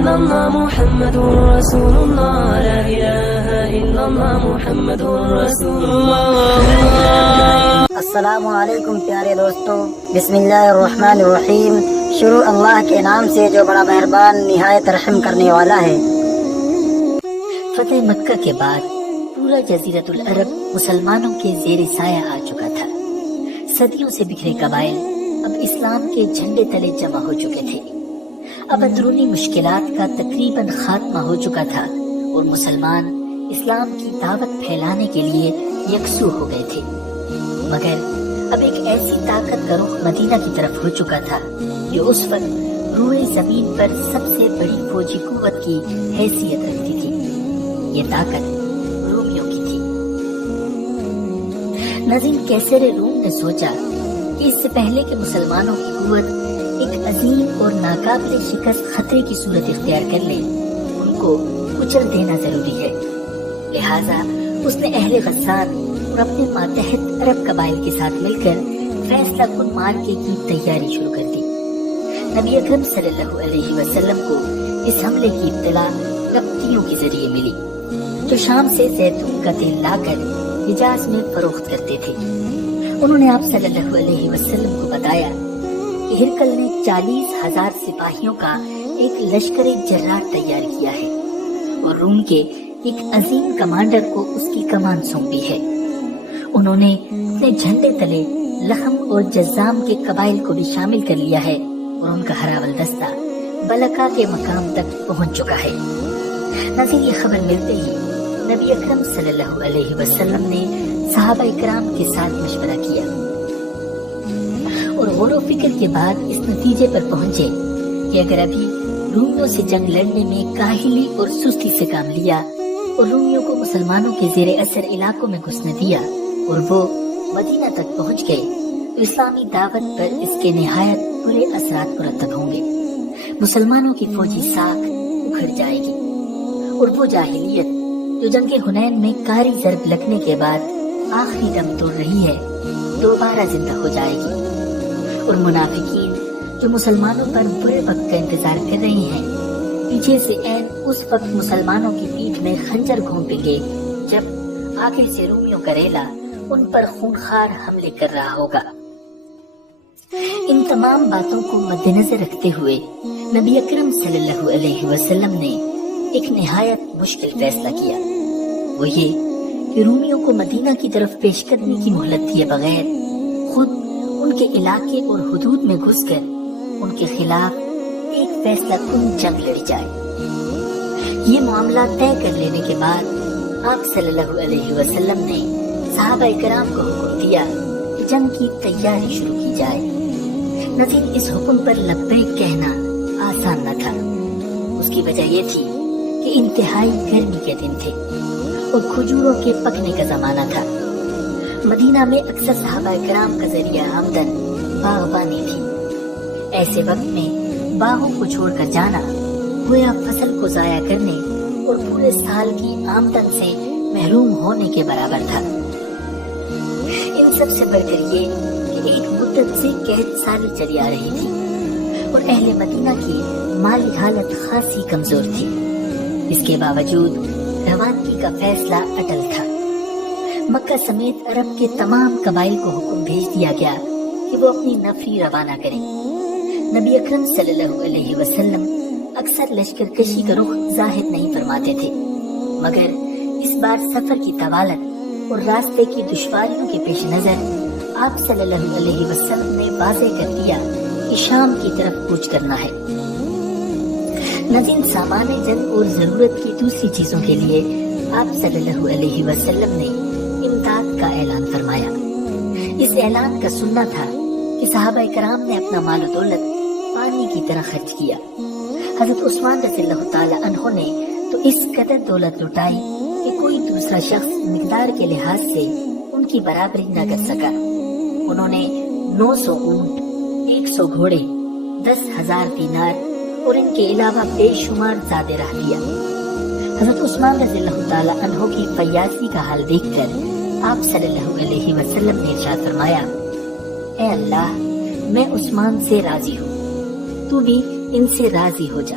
إلا الله محمد رسول الله لا إله إلا الله محمد رسول الله. السلام علیکم پیارے دوستو، بسم اللہ الرحمن الرحیم. شروع اللہ کے نام سے جو بڑا مہربان نہایت رحم کرنے والا ہے. فتح مکہ کے بعد پورا جزیرۃ العرب مسلمانوں کے زیر سایہ آ چکا تھا. صدیوں سے بکھرے قبائل اب اسلام کے جھنڈے تلے جمع ہو چکے تھے. اب اندرونی مشکلات کا تقریباً خاتمہ ہو چکا تھا اور مسلمان اسلام کی دعوت پھیلانے کے لیے یکسو ہو گئے تھے. مگر اب ایک ایسی طاقت کا رخ مدینہ کی طرف ہو چکا تھا جو اس وقت روئے زمین پر سب سے بڑی فوجی قوت کی حیثیت رکھتی تھی. یہ طاقت رومیوں کی تھی. نظیم قیصر روم نے سوچا کہ اس سے پہلے کہ مسلمانوں کی قوت ایک عظیم اور ناقابل شکست خطرے کی صورت اختیار کر لے، ان کو کچل دینا ضروری ہے. لہٰذا اس نے اہل غسان اور اپنے ماتحت عرب قبائل کے ساتھ مل کر فیصلہ کن معرکے کی تیاری شروع کر دی. نبی اکرم صلی اللہ علیہ وسلم کو اس حملے کی اطلاع ربطیوں کے ذریعے ملی جو شام سے زیتون کا تیل لا کر حجاز میں فروخت کرتے تھے. انہوں نے آپ صلی اللہ علیہ وسلم کو بتایا کہ ہرقل نے 40,000 سپاہیوں کا ایک لشکر جرار تیار کیا ہے اور روم کے ایک عظیم کمانڈر کو اس کی کمان سونپی ہے. انہوں نے اپنے جھنڈے تلے لخم اور جزام کے قبائل کو بھی شامل کر لیا ہے اور ان کا ہراول دستہ بلکا کے مقام تک پہنچ چکا ہے. نظیر یہ خبر ملتے ہی نبی اکرم صلی اللہ علیہ وسلم نے صحابہ اکرام کے ساتھ مشورہ کیا اور غور و فکر کے بعد اس نتیجے پر پہنچے کہ اگر ابھی رومیوں سے جنگ لڑنے میں کاہلی اور سستی سے کام لیا اور رومیوں کو مسلمانوں کے زیر اثر علاقوں میں گھسنے دیا اور وہ مدینہ تک پہنچ گئے تو اسلامی دعوت پر اس کے نہایت برے اثرات مرتب ہوں گے. مسلمانوں کی فوجی ساکھ اکھڑ جائے گی اور وہ جاہلیت جو جنگ حنین میں کاری ضرب لگنے کے بعد آخری دم توڑ رہی ہے دوبارہ زندہ ہو جائے گی اور منافقین جو مسلمانوں پر برے وقت کا انتظار کر رہے ہیں پیچھے سے عین اس وقت مسلمانوں کی پیٹھ میں خنجر گھونپیں گے جب آگے سے رومیوں کا ریلا ان پر خونخوار حملے کر رہا ہوگا. ان تمام باتوں کو مد نظر رکھتے ہوئے نبی اکرم صلی اللہ علیہ وسلم نے ایک نہایت مشکل فیصلہ کیا. وہ یہ کہ رومیوں کو مدینہ کی طرف پیش قدمی کی مہلت دیے بغیر خود ان کے علاقے اور حدود میں گھس کر ان کے خلاف ایک فیصلہ کن جنگ لڑی جائے. یہ معاملہ طے کر لینے کے بعد آپ صلی اللہ علیہ وسلم نے صحابہ کرام کو حکم دیا کہ جنگ کی تیاری شروع کی جائے. نظیر اس حکم پر لبیک کہنا آسان نہ تھا. اس کی وجہ یہ تھی کہ انتہائی گرمی کے دن تھے اور کھجوروں کے پکنے کا زمانہ تھا. مدینہ میں اکثر صحابہ کرام کا ذریعہ آمدن باغبانی تھی. ایسے وقت میں باغوں کو چھوڑ کر جانا گویا فصل کو ضائع کرنے اور پورے سال کی آمدن سے محروم ہونے کے برابر تھا. ان سب سے بڑھ کر یہ کہ ایک مدت سے قحط سالی چلی آ رہی تھی اور اہل مدینہ کی مالی حالت خاصی کمزور تھی. اس کے باوجود روانگی کا فیصلہ اٹل تھا. مکہ سمیت عرب کے تمام قبائل کو حکم بھیج دیا گیا کہ وہ اپنی نفری روانہ کریں. نبی اکرم صلی اللہ علیہ وسلم اکثر لشکر کشی کا رخ ظاہر نہیں فرماتے تھے، مگر اس بار سفر کی طوالت اور راستے کی دشواریوں کے پیش نظر آپ صلی اللہ علیہ وسلم نے واضح کر دیا کہ شام کی طرف کوچ کرنا ہے. نظیر سامان جنگ اور ضرورت کی دوسری چیزوں کے لیے آپ صلی اللہ علیہ وسلم نے امداد کا اعلان فرمایا. اس اعلان کا سننا تھا کہ صحابہ کرام نے اپنا مال و دولت پانی کی طرح خرچ کیا. حضرت عثمان رضی اللہ تعالی عنہ نے تو اس قدر دولت لٹائی کہ کوئی دوسرا شخص مقدار کے لحاظ سے ان کی برابری نہ کر سکا. انہوں نے 900 اونٹ، 100 گھوڑے، 10,000 دینار اور ان کے علاوہ بے شمار زیادہ رہ دیا. حضرت عثمان رضی اللہ تعالی عنہ کی فیاضی کا حال دیکھ کر آپ صلی اللہ علیہ وسلم نے ارشاد فرمایا، اے اللہ، میں عثمان سے راضی ہوں، تو بھی ان سے راضی ہو جا.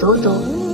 2-2,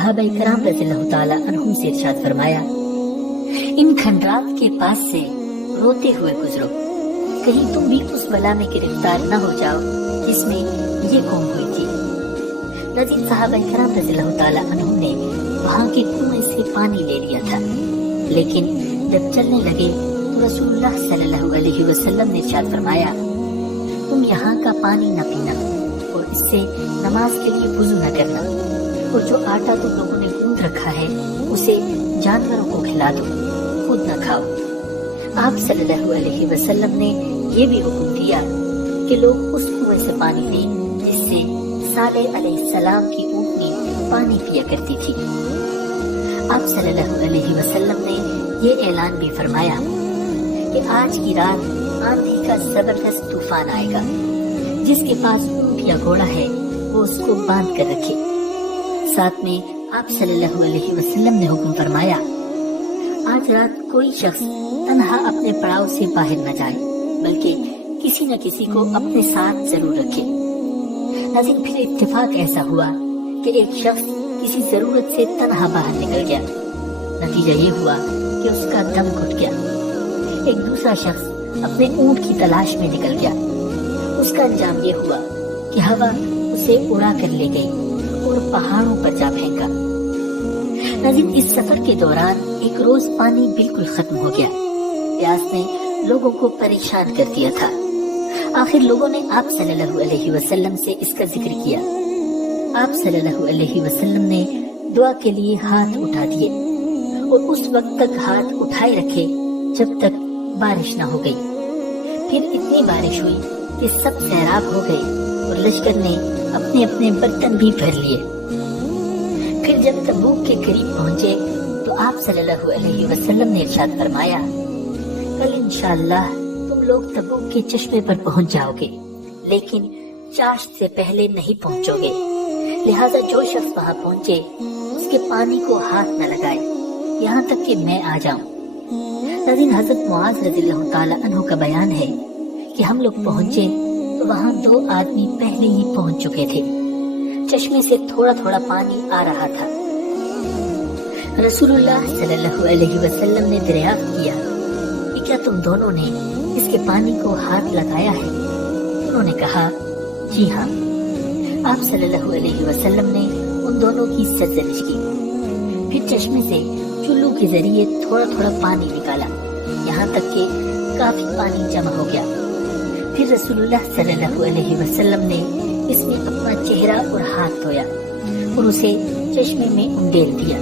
صحابہ کرام رضی اللہ تعالی عنہم سے ارشاد فرمایا، ان کھنڈرات کے پاس سے روتے ہوئے گزرو، کہیں تم بھی اس بلا میں گرفتار نہ ہو جاؤ جس میں یہ قوم ہوئی تھی۔ ناظرین، صحابہ کرام رضی اللہ تعالی عنہم نے وہاں کے کنویں سے پانی لے لیا تھا، لیکن جب چلنے لگے تو رسول اللہ صلی اللہ علیہ وسلم نے ارشاد فرمایا، تم یہاں کا پانی نہ پینا اور اس سے نماز کے لیے وضو نہ کرنا، اور جو آٹا تم لوگوں نے گوندھ رکھا ہے اسے جانوروں کو کھلا دو، خود نہ کھاؤ۔ آپ صلی اللہ علیہ وسلم نے یہ بھی حکم دیا کہ لوگ اس کنویں سے پانی لیں جس سے صالح علیہ السلام کی اونٹنی پانی پیا کرتی تھی۔ آپ صلی اللہ علیہ وسلم نے یہ اعلان بھی فرمایا کہ آج کی رات آندھی کا زبردست طوفان آئے گا، جس کے پاس اونٹ یا گھوڑا ہے وہ اس کو باندھ کر رکھے۔ ساتھ میں آپ صلی اللہ علیہ وسلم نے حکم فرمایا، آج رات کوئی شخص تنہا اپنے پڑاؤ سے باہر نہ جائے، بلکہ کسی نہ کسی کو اپنے ساتھ ضرور رکھے۔ ناظرین، پھر اتفاق ایسا ہوا کہ ایک شخص کسی ضرورت سے تنہا باہر نکل گیا، نتیجہ یہ ہوا کہ اس کا دم گھٹ گیا۔ ایک دوسرا شخص اپنے اونٹ کی تلاش میں نکل گیا، اس کا انجام یہ ہوا کہ ہوا اسے اڑا کر لے گئی اور پہاڑوں پر جا پھینکا۔ ناظرین، اس سفر کے دوران ایک روز پانی بالکل ختم ہو گیا، پیاس نے لوگوں کو پریشان کر دیا تھا۔ آخر لوگوں نے آپ صلی اللہ علیہ وسلم سے اس کا ذکر کیا۔ آپ صلی اللہ علیہ وسلم نے دعا کے لیے ہاتھ اٹھا دیے اور اس وقت تک ہاتھ اٹھائے رکھے جب تک بارش نہ ہو گئی۔ پھر اتنی بارش ہوئی کہ سب سیراب ہو گئے اور لشکر نے اپنے اپنے برتن بھی بھر لیے۔ پھر جب تبوک کے قریب پہنچے تو آپ صلی اللہ علیہ وسلم نے ارشاد فرمایا، کل انشاءاللہ تم لوگ تبوک کے چشمے پر پہنچ جاؤ گے، لیکن چاشت سے پہلے نہیں پہنچو گے، لہذا جو شخص وہاں پہنچے اس کے پانی کو ہاتھ نہ لگائے یہاں تک کہ میں آ جاؤں۔ ناظرین، حضرت معاذ رضی اللہ تعالی عنہ کا بیان ہے کہ ہم لوگ پہنچے تو وہاں 2 آدمی پہلے ہی پہنچ چکے تھے، چشمے سے تھوڑا تھوڑا پانی آ رہا تھا۔ رسول اللہ صلی اللہ علیہ وسلم نے دریافت کیا کہ کیا تم دونوں نے اس کے پانی کو ہاتھ لگایا ہے؟ انہوں نے کہا، جی ہاں۔ آپ صلی اللہ علیہ وسلم نے ان دونوں کی سرزنش کی، پھر چشمے سے چلو کے ذریعے تھوڑا تھوڑا پانی نکالا، یہاں تک کہ کافی پانی جمع ہو گیا۔ پھر رسول اللہ صلی اللہ علیہ وسلم نے اس میں اپنا چہرہ اور ہاتھ دھویا اور اسے چشمے میں انڈیل دیا۔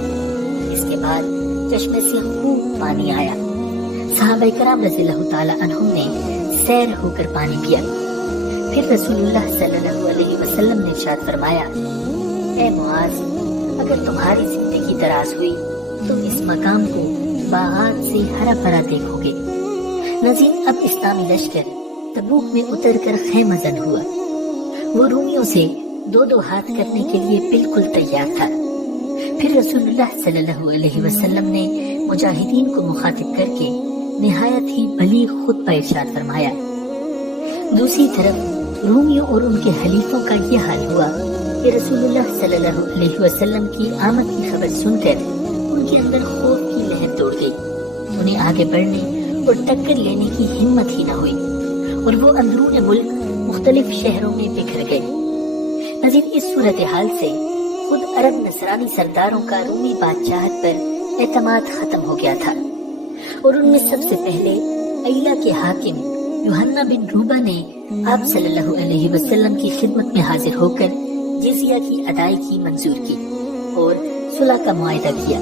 اس کے بعد چشمے سے خوب پانی آیا۔ صحابہ کرام رضی اللہ تعالی عنہم نے سیر ہو کر پانی پیا۔ پھر رسول اللہ صلی اللہ علیہ وسلم نے ارشاد فرمایا، اے معاذ، اگر تمہاری زندگی دراز ہوئی تو اس مقام کو باغات سے ہرا بھرا دیکھو گے۔ ناظرین، اب اسلامی لشکر تبوک میں اتر کر خیمہ زن ہوا۔ وہ رومیوں سے 2 ہاتھ کرنے کے لیے بالکل تیار تھا۔ پھر رسول اللہ صلی اللہ علیہ وسلم نے مجاہدین کو مخاطب کر کے نہایت ہی بلیغ خطبہ ارشاد فرمایا۔ دوسری طرف رومیوں اور ان کے حلیفوں کا یہ حال ہوا کہ رسول اللہ صلی اللہ علیہ وسلم کی آمد کی خبر سن کر ان کے اندر خوف کی لہر دوڑ گئی۔ انہیں آگے بڑھنے اور ٹکر لینے کی ہمت ہی نہ ہوئی اور وہ اندرون ملک مختلف شہروں میں بکھر گئے۔ مزید اس صورتحال سے خود عرب نصرانی سرداروں کا رومی بادشاہت پر اعتماد ختم ہو گیا تھا، اور ان میں سب سے پہلے ایلا کے حاکم یوحنا بن روبہ نے آپ صلی اللہ علیہ وسلم کی خدمت میں حاضر ہو کر جزیہ کی ادائیگی منظور کی اور صلح کا معاہدہ کیا۔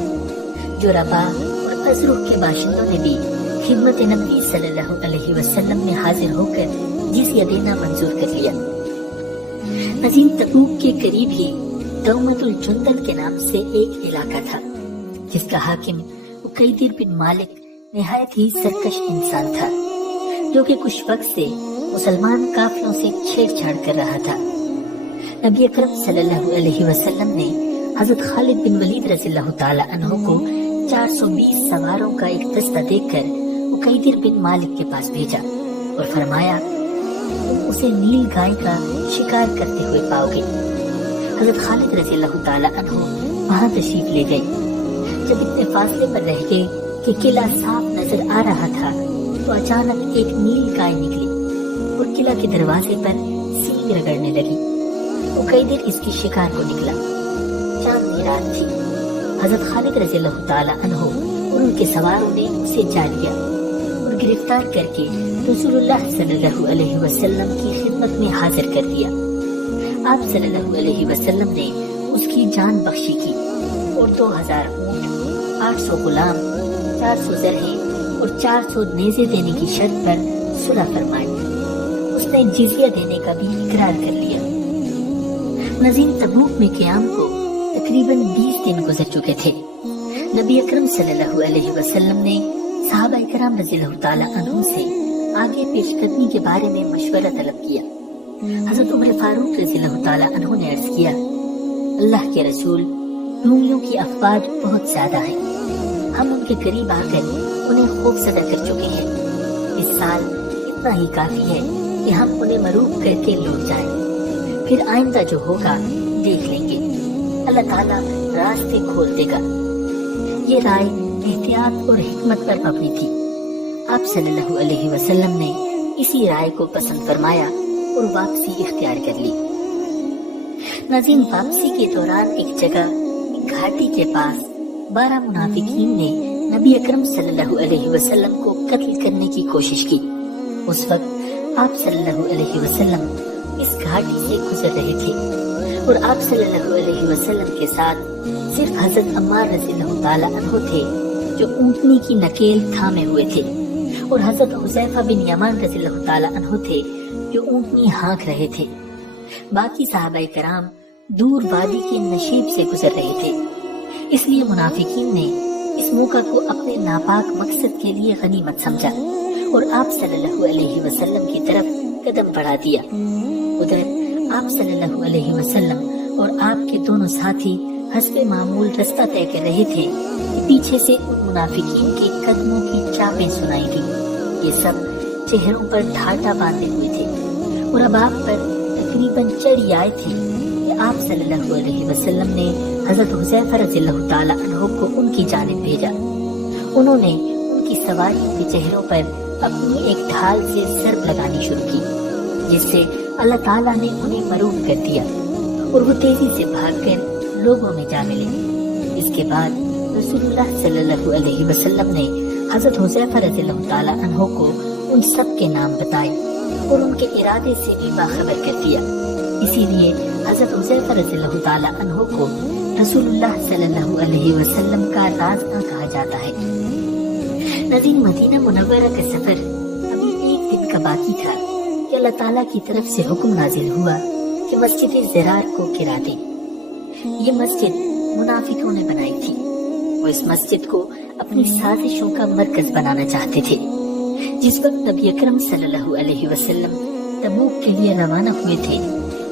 جو رباح اور ازرق کے باشندوں نے بھی خدمت نبی صلی اللہ علیہ وسلم میں حاضر ہو کر جزیہ دینا منظور کر لیا۔ ناظرین، تبوک کے قریب ہی دومت الجندل کے نام سے ایک علاقہ تھا جس کا حاکم عقیدر بن مالک نہایت ہی سرکش انسان تھا، جو کہ کچھ وقت سے مسلمان قافلوں سے چھیڑ چھاڑ کر رہا تھا۔ نبی اکرم صلی اللہ علیہ وسلم نے حضرت خالد بن ولید رضی اللہ تعالی عنہ کو 420 سواروں کا ایک دستہ دیکھ کر عقیدر بن مالک کے پاس بھیجا اور فرمایا، تم اسے نیل گائے کا شکار کرتے ہوئے پاؤ گے۔ حضرت خالد رضی اللہ تعالی عنہ وہاں تشریف لے گئے۔ جب اتنے فاصلے پر رہ گئے کہ قلعہ صاف نظر آ رہا تھا تو اچانک ایک نیل گائے نکلی اور قلعہ کے دروازے پر سینگ رگڑنے لگی۔ وہ کئی دیر اس کی شکار کو نکلا۔ چاندنی رات تھی۔ حضرت خالد رضی اللہ تعالی عنہ اور ان کے سواروں نے اسے جا لیا اور گرفتار کر کے رسول اللہ صلی اللہ علیہ وسلم کی خدمت میں حاضر کر دیا۔ آپ صلی اللہ علیہ وسلم نے اس کی جان بخشی کی اور 2000 اونٹ، 800 غلام، 400 زرہیں اور 400 نیزے دینے کی شرط پر صلح فرمائی۔ اس نے جزیہ دینے کا بھی اقرار کر لیا۔ ناظرین، تبوک میں قیام کو تقریباً 20 دن گزر چکے تھے۔ نبی اکرم صلی اللہ علیہ وسلم نے صحابہ کرام رضی اللہ تعالی عنہ سے آگے پیش قدمی کے بارے میں مشورہ طلب کیا۔ حضرت عمر فاروق رضی اللہ تعالی عنہ نے عرض کیا، اللہ کے رسول، رومیوں کی افواج بہت زیادہ ہیں، ہم ان کے قریب آ کر انہیں خوف زدہ کر چکے ہیں۔ اس سال اتنا ہی کافی ہے کہ ہم انہیں مروب کر کے لوٹ جائیں، پھر آئندہ جو ہوگا دیکھ لیں گے، اللہ تعالیٰ راستے کھول دے گا۔ یہ رائے احتیاط اور حکمت پر مبنی تھی۔ آپ صلی اللہ علیہ وسلم نے اسی رائے کو پسند فرمایا اور واپسی اختیار کر لی۔ ناظرین، واپسی کے دوران ایک جگہ گھاٹی کے پاس 12 منافقین نے نبی اکرم صلی اللہ علیہ وسلم کو قتل کرنے کی کوشش کی۔ اس وقت آپ صلی اللہ علیہ وسلم اس گھاٹی سے گزر رہے تھے اور آپ صلی اللہ علیہ وسلم کے ساتھ صرف حضرت عمار رضی اللہ تعالی عنہ تھے جو اونٹنی کی نکیل تھامے ہوئے تھے، اور حضرت حذیفہ بن یمان رضی اللہ تعالی عنہ تھے جو اونٹنی ہانک رہے تھے۔ باقی صحابہ کرام دور وادی کے نشیب سے گزر رہے تھے، اس لیے منافقین نے اس موقع کو اپنے ناپاک مقصد کے لیے غنیمت سمجھا اور آپ صلی اللہ علیہ وسلم کی طرف قدم بڑھا دیا۔ ادھر آپ صلی اللہ علیہ وسلم اور آپ کے دونوں ساتھی حسب معمول رستہ طے کر رہے تھے کہ پیچھے سے ان منافقین کے قدموں کی چاپیں سنائی دی۔ یہ سب چہروں پر ڈھاٹا باندھے ہوئے تھے اور اب آپ پر تقریباً چڑھی آئے تھے کہ آپ صلی اللہ علیہ وسلم نے حضرت حذیفہ رضی اللہ تعالی عنہ کو ان کی جانب بھیجا۔ انہوں نے ان کی سواریوں کے چہروں پر اپنی ایک ڈھال سے ضرب لگانی شروع کی، جس سے اللہ تعالیٰ نے انہیں مروب کر دیا اور وہ تیزی سے بھاگ کر لوگوں میں جا ملے۔ اس کے بعد رسول اللہ صلی اللہ علیہ وسلم نے حضرت حذیفہ رضی اللہ تعالی عنہ کو ان سب کے نام بتائے اور ان کے ارادے سے بھی باخبر کر دیا۔ اسی لیے حضرت حذیفہ رضی اللہ تعالی عنہ کو رسول اللہ صلی اللہ علیہ وسلم کا رازداں کہا جاتا ہے۔ ناظرین، مدینہ منورہ کا سفر ابھی ایک دن کا باقی تھا کہ اللہ تعالیٰ کی طرف سے حکم نازل ہوا کہ مسجد زرار کو گرا دیں۔ یہ مسجد منافقوں نے بنائی تھی۔ وہ اس مسجد کو اپنی سازشوں کا مرکز بنانا چاہتے تھے۔ جس وقت نبی اکرم صلی اللہ علیہ وسلم تبوک کے لیے روانہ ہوئے تھے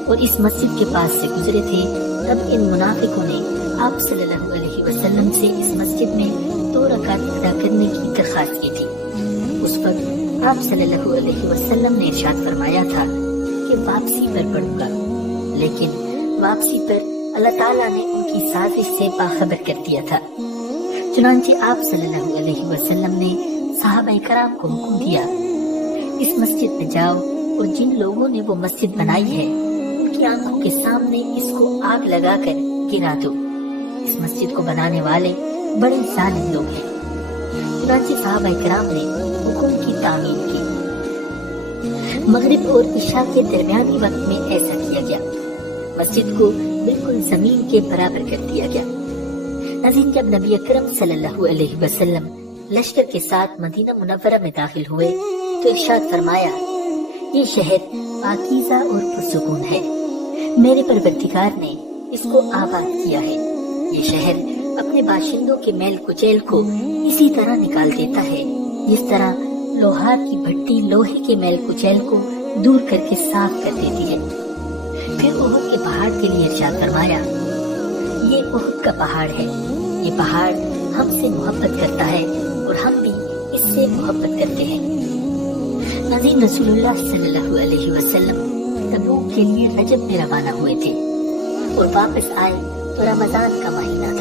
اور اس مسجد کے پاس سے گزرے تھے، تب ان منافقوں نے آپ صلی اللہ علیہ وسلم سے اس مسجد میں 2 رکعت ادا کرنے کی درخواست کی تھی۔ اس وقت آپ صلی اللہ علیہ وسلم نے ارشاد فرمایا تھا کہ واپسی پر پڑھوں گا، لیکن واپسی پر اللہ تعالیٰ نے ان کی سازش سے باخبر کر دیا تھا۔ چنانچہ آپ صلی اللہ علیہ وسلم نے صحابہ کرام کو حکم دیا، اس مسجد میں جاؤ اور جن لوگوں نے وہ مسجد بنائی ہے ان کی آنکھوں کے سامنے اس کو آگ لگا کر گرا دو۔ اس مسجد کو بنانے والے بڑے ظالم لوگ ہیں۔ چنانچہ صحابہ کرام نے حکم کی تعمیل کی۔ مغرب اور عشاء کے درمیانی وقت میں ایسا کیا گیا۔ مسجد کو بالکل زمین کے برابر کر دیا گیا۔ ناظرین، جب نبی اکرم صلی اللہ علیہ وسلم لشکر کے ساتھ مدینہ منورہ میں داخل ہوئے تو ارشاد فرمایا، یہ شہر پاکیزہ اور پرسکون ہے، میرے پروردگار نے اس کو آباد کیا ہے۔ یہ شہر اپنے باشندوں کے میل کچیل کو اسی طرح نکال دیتا ہے جس طرح لوہار کی بھٹی لوہے کے میل کچیل کو دور کر کے صاف کر دیتی ہے۔ پھر احد کے پہاڑ کے لیے ارشاد فرمایا، یہ احد کا پہاڑ ہے، یہ پہاڑ ہم سے محبت کرتا ہے اور ہم بھی اس سے محبت کرتے ہیں۔ ناظرین، رسول اللہ صلی اللہ علیہ وسلم تبوک کے لیے رجب میں روانہ ہوئے تھے اور واپس آئے تو رمضان کا مہینہ